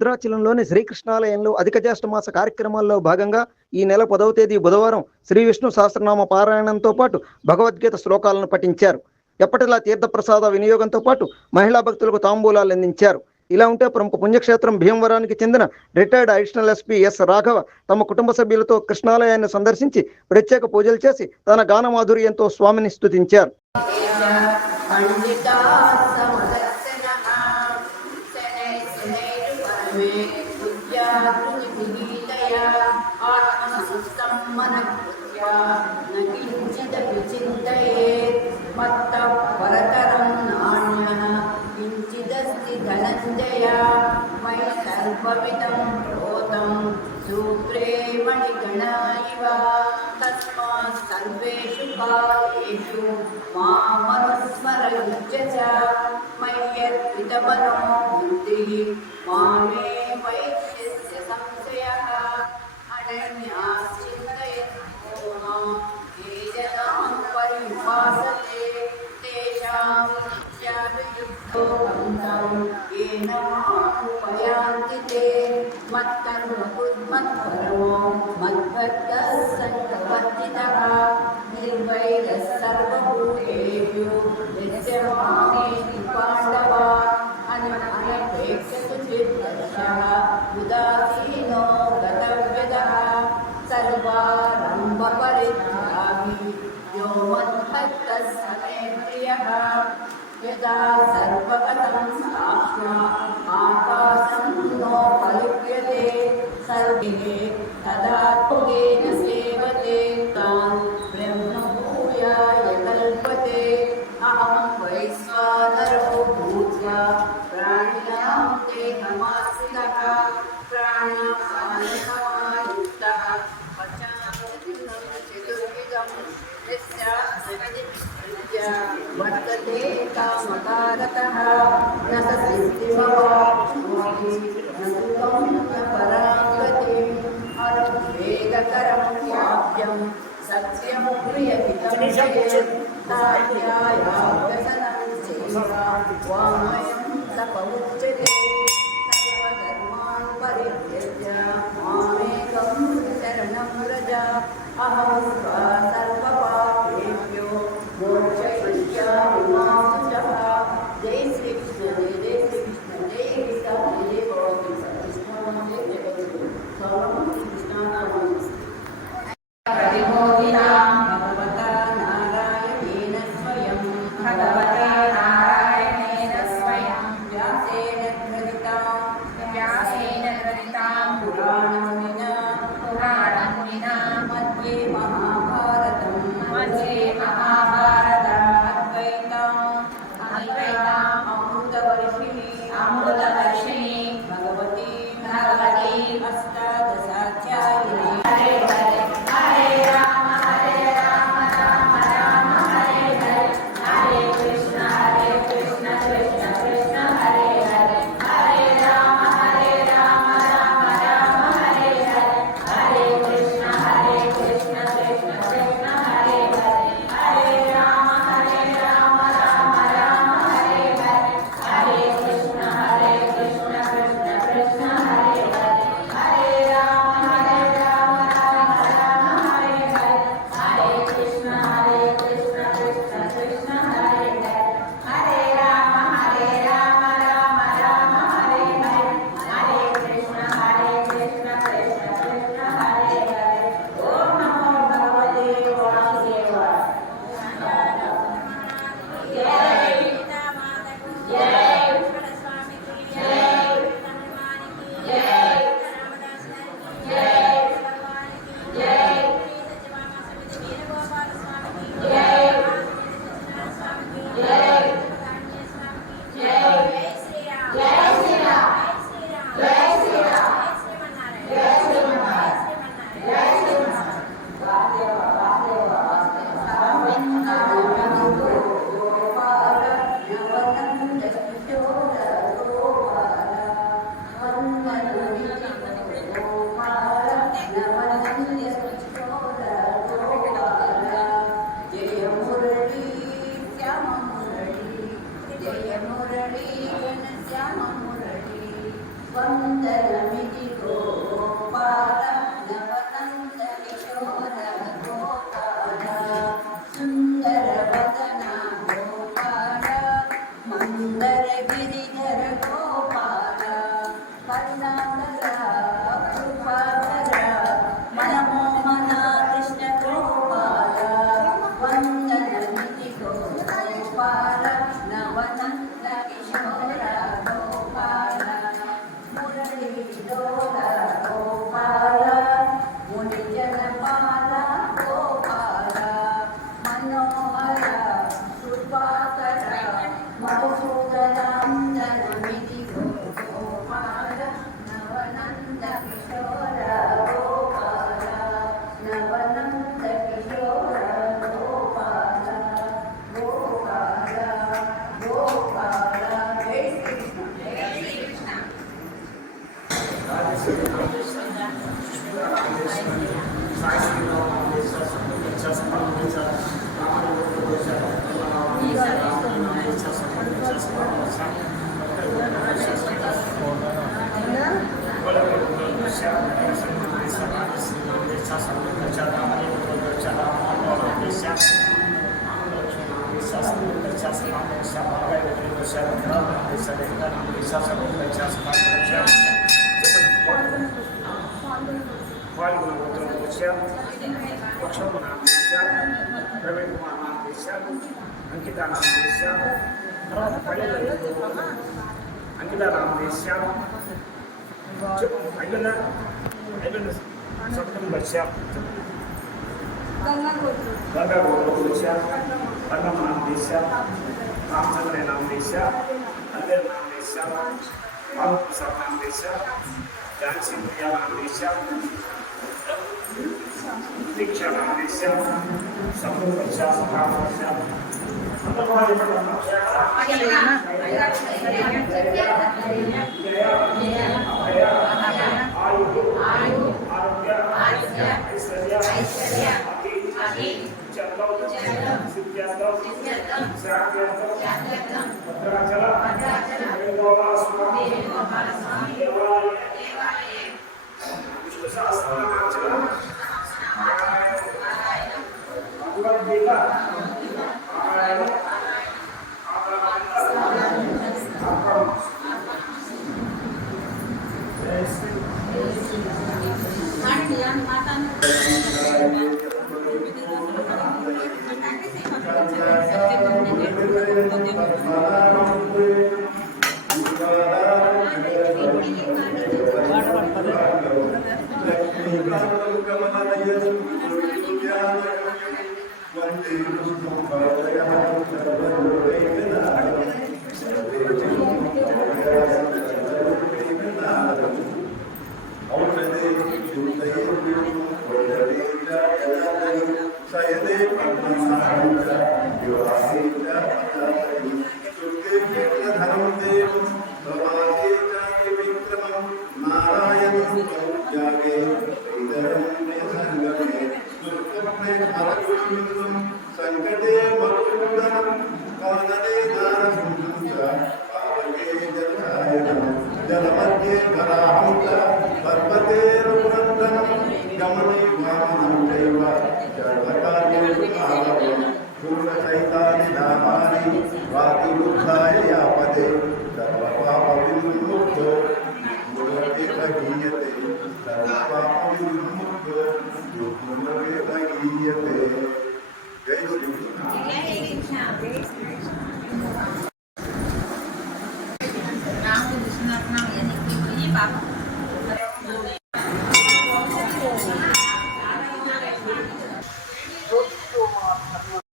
భద్రాచలంలోని శ్రీకృష్ణాలయంలో అధిక జ్యేష్ఠ మాస కార్యక్రమాల్లో భాగంగా ఈ నెల 10వ తేదీ బుధవారం శ్రీ విష్ణు సహస్రనామ పారాయణంతో పాటు భగవద్గీత శ్లోకాలను పఠించారు. ఎప్పటిలా తీర్థప్రసాద వినియోగంతో పాటు మహిళా భక్తులకు తాంబూలాలు అందించారు. ఇలా ఉంటే ప్రముఖ పుణ్యక్షేత్రం భీమవరానికి చెందిన retired additional SP yes Raghava తమ కుటుంబ సభ్యులతో కృష్ణాలయాన్ని సందర్శించి ప్రత్యేక పూజలు చేసి తన గాన మాధుర్యంతో స్వామిని స్తుతించారు. ధనంజయ మై సర్వవిదం ప్రోతం సూత్రే మణిగణ ఇవ తస్మాత్ సర్వేషు కాలేషు మామనుస్మరయుజ్య చ మయ్యర్పితమనో బుద్ధిః మామే వైశ్యస్య సంశయః అనన్యాశ్చింతయన్నో ఏ జనాః పరిపాసతే తేషాం నిత్యాభియుక్తో బంధం येन मामुपयान्ति ते मत्कर्मकुर्मत्परमो मद्भक्तः सङ्कल्पितः निर्वैरः सर्वभूतेषु यस्य मामेति पाण्डवा अनपेक्षसुचित्तः उदासीनो गतव्यदः सर्वारम्भपरित्यागी यो मद्भक्तः स मे प्रियः यदा सर्वगतं साक्षात् आकाशं नोपलिप्यते सर्वे तदा योगेन सेवते तान् ब्रह्मभूयाय कल्पते अहं वैश्वानरो भूत्वा प्राणिनां देहमाश्रितः प्राणापानसमायुक्तः पचामि चतुर्विधं वर्तते कामकारतः न स सिद्धिमवाप्नोति न सुखं न परां गतिम् अरुवेदकरं वाक्यं सत्यं प्रियहितं चेत् ताध्यायाभ्यसनं सेवा वाङ्मयं सपमुच्यते सर्वधर्मान् परित्यज्य मामेकं शरणं व्रज अहं त्वा सर्वपापेभ्यो मोक्षयिष्यामि मा शुचः। जय श्री कृष्ण, जय श्री कृष्ण, जय गीता, जय भगवती कृष्ण, जय जगद्गुरु सर्वं श्री कृष्णार्पणमस्तु। प्रतिबोधितां भगवता नारायणेन स्वयं व्यासेन ग्रथितां पुराणमुनिना मध्ये महाभारतं अमृतवर्षिणी भगवती अष्टादशाध्यायिनी। हरे राम राम राम हरे हरे, हरे कृष्ण अंकिता नाम देश्या अंकिता नाम देश्या सप्तम वर्षा गंगा गोत्र देश्या पन्नम नाम देश्या रामचंद्र नाम देश्या अंदर नाम देश्या बाबू प्रसाद नाम देश्या जानसी प्रिया नाम देश्या दीक्षा नाम देश्या सप्तम वर्षा सप्तम वर्षा जलमध्ये धराहंत पर्वते रघुनंदनं गमने वामनं चैव सर्वकार्येषु माधवं पूर्णचैतानि नामानि वातिबुद्धाय यापते सर्वपापविमुक्तो गुरुर्भगीयते सर्वपापविमुक्तो गुरुर्भगीयते जय श्री कृष्ण।